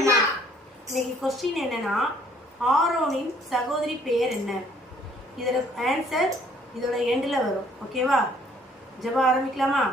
இன்னைக்கு கொஸ்டின் என்னன்னா, ஆரோனின் சகோதரி பெயர் என்ன? இதோட ஆன்சர் இதோட எண்ட்ல வரும். ஓகேவா? ஜெபம் ஆரம்பிக்கலாமா?